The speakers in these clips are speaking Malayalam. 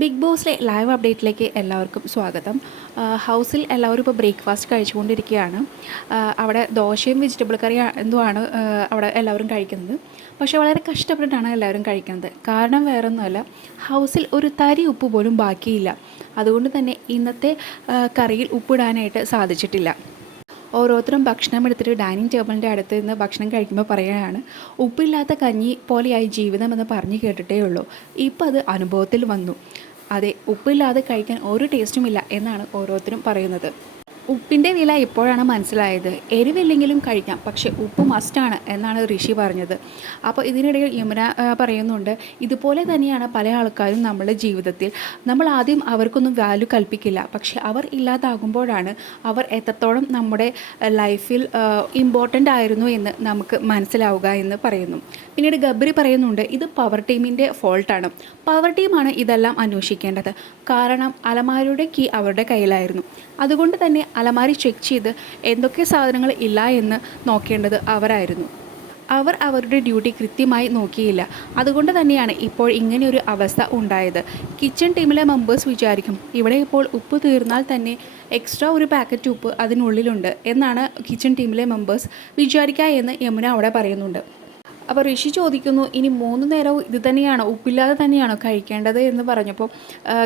ബിഗ് ബോസിലെ ലൈവ് അപ്ഡേറ്റിലേക്ക് എല്ലാവർക്കും സ്വാഗതം. ഹൗസിൽ എല്ലാവരും ഇപ്പോൾ ബ്രേക്ക്ഫാസ്റ്റ് കഴിച്ചുകൊണ്ടിരിക്കുകയാണ്. അവിടെ ദോശയും വെജിറ്റബിൾ കറി എന്തുമാണ് അവിടെ എല്ലാവരും കഴിക്കുന്നത്. പക്ഷേ വളരെ കഷ്ടപ്പെട്ടിട്ടാണ് എല്ലാവരും കഴിക്കുന്നത്. കാരണം വേറൊന്നുമല്ല ഹൗസിൽ ഒരു തരി ഉപ്പ് പോലും ബാക്കിയില്ല. അതുകൊണ്ട് തന്നെ ഇന്നത്തെ കറിയിൽ ഉപ്പിടാനായിട്ട് സാധിച്ചിട്ടില്ല. ഓരോരുത്തരും ഭക്ഷണം എടുത്തിട്ട് ഡൈനിങ് ടേബിളിന്റെ അടുത്ത് നിന്ന് ഭക്ഷണം കഴിക്കുമ്പോൾ പറയുകയാണ് ഉപ്പില്ലാത്ത കഞ്ഞി പോലെയായി ജീവിതം എന്ന് പറഞ്ഞു കേട്ടിട്ടേ ഉള്ളൂ. ഇപ്പോൾ അത് അനുഭവത്തിൽ വന്നു. അതെ ഉപ്പില്ലാതെ കഴിക്കാൻ ഒരു ടേസ്റ്റുമില്ല എന്നാണ് ഓരോരുത്തരും പറയുന്നത്. ഉപ്പിന്റെ വില ഇപ്പോഴാണ് മനസ്സിലായത്. എരിവില്ലെങ്കിലും കഴിക്കാം പക്ഷെ ഉപ്പ് മസ്റ്റാണ് എന്നാണ് ഋഷി പറഞ്ഞത്. അപ്പോൾ ഇതിനിടയിൽ യമുന പറയുന്നുണ്ട് ഇതുപോലെ തന്നെയാണ് പല ആൾക്കാരും നമ്മുടെ ജീവിതത്തിൽ. നമ്മൾ ആദ്യം അവർക്കൊന്നും വാല്യൂ കൽപ്പിക്കില്ല പക്ഷെ അവർ ഇല്ലാതാകുമ്പോഴാണ് അവർ എത്രത്തോളം നമ്മുടെ ലൈഫിൽ ഇമ്പോർട്ടന്റ് ആയിരുന്നു എന്ന് നമുക്ക് മനസ്സിലാവുക എന്ന് പറയുന്നു. പിന്നീട് ഗബ്രി പറയുന്നുണ്ട് ഇത് പവർ ടീമിന്റെ ഫോൾട്ടാണ് പവർ ടീമാണ് ഇതെല്ലാം അന്വേഷിക്കേണ്ടത്. കാരണം അലമാരുടെ കീ അവരുടെ കയ്യിലായിരുന്നു. അതുകൊണ്ട് തന്നെ അലമാരി ചെക്ക് ചെയ്ത് എന്തൊക്കെ സാധനങ്ങൾ ഇല്ല എന്ന് നോക്കേണ്ടത് അവരായിരുന്നു. അവർ അവരുടെ ഡ്യൂട്ടി കൃത്യമായി നോക്കിയില്ല. അതുകൊണ്ട് തന്നെയാണ് ഇപ്പോൾ ഇങ്ങനെയൊരു അവസ്ഥ ഉണ്ടായത്. കിച്ചൺ ടീമിലെ മെമ്പേഴ്സ് വിചാരിക്കും ഇവിടെ ഇപ്പോൾ ഉപ്പ് തീർന്നാൽ തന്നെ എക്സ്ട്രാ ഒരു പാക്കറ്റ് ഉപ്പ് അതിനുള്ളിലുണ്ട് എന്നാണ് കിച്ചൺ ടീമിലെ മെമ്പേഴ്സ് വിചാരിക്കുക എന്ന് യമുന അവിടെ പറയുന്നുണ്ട്. അപ്പോൾ ഋഷി ചോദിക്കുന്നു ഇനി മൂന്ന് നേരവും ഇത് തന്നെയാണോ? ഉപ്പില്ലാതെ തന്നെയാണോ കഴിക്കേണ്ടത്? എന്ന് പറഞ്ഞപ്പോൾ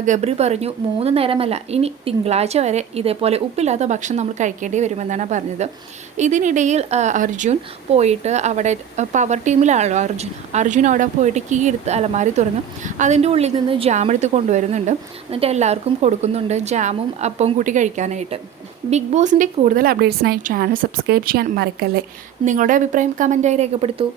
ഗബ്രി പറഞ്ഞു മൂന്ന് നേരമല്ല. ഇനി തിങ്കളാഴ്ച വരെ ഇതേപോലെ ഉപ്പില്ലാത്ത ഭക്ഷണം നമ്മൾ കഴിക്കേണ്ടി വരുമെന്നാണ് പറഞ്ഞത്. ഇതിനിടയിൽ അർജുൻ പോയിട്ട് അവിടെ പവർ ടീമിലാണല്ലോ അർജുൻ. അർജുൻ അവിടെ പോയിട്ട് കീ എടുത്ത് അലമാരി തുറന്നു. അതിന്റെ ഉള്ളിൽ നിന്ന് ജാം എടുത്ത് കൊണ്ടുവരുന്നുണ്ട്. എന്നിട്ട് എല്ലാവർക്കും കൊടുക്കുന്നുണ്ട് ജാമും അപ്പവും കൂട്ടി കഴിക്കാനായിട്ട്. ബിഗ് ബോസിന്റെ കൂടുതൽ അപ്ഡേറ്റ്സിനായി ചാനൽ സബ്സ്ക്രൈബ് ചെയ്യാൻ മറക്കല്ലേ. നിങ്ങളുടെ അഭിപ്രായം കമന്റായി രേഖപ്പെടുത്തൂ.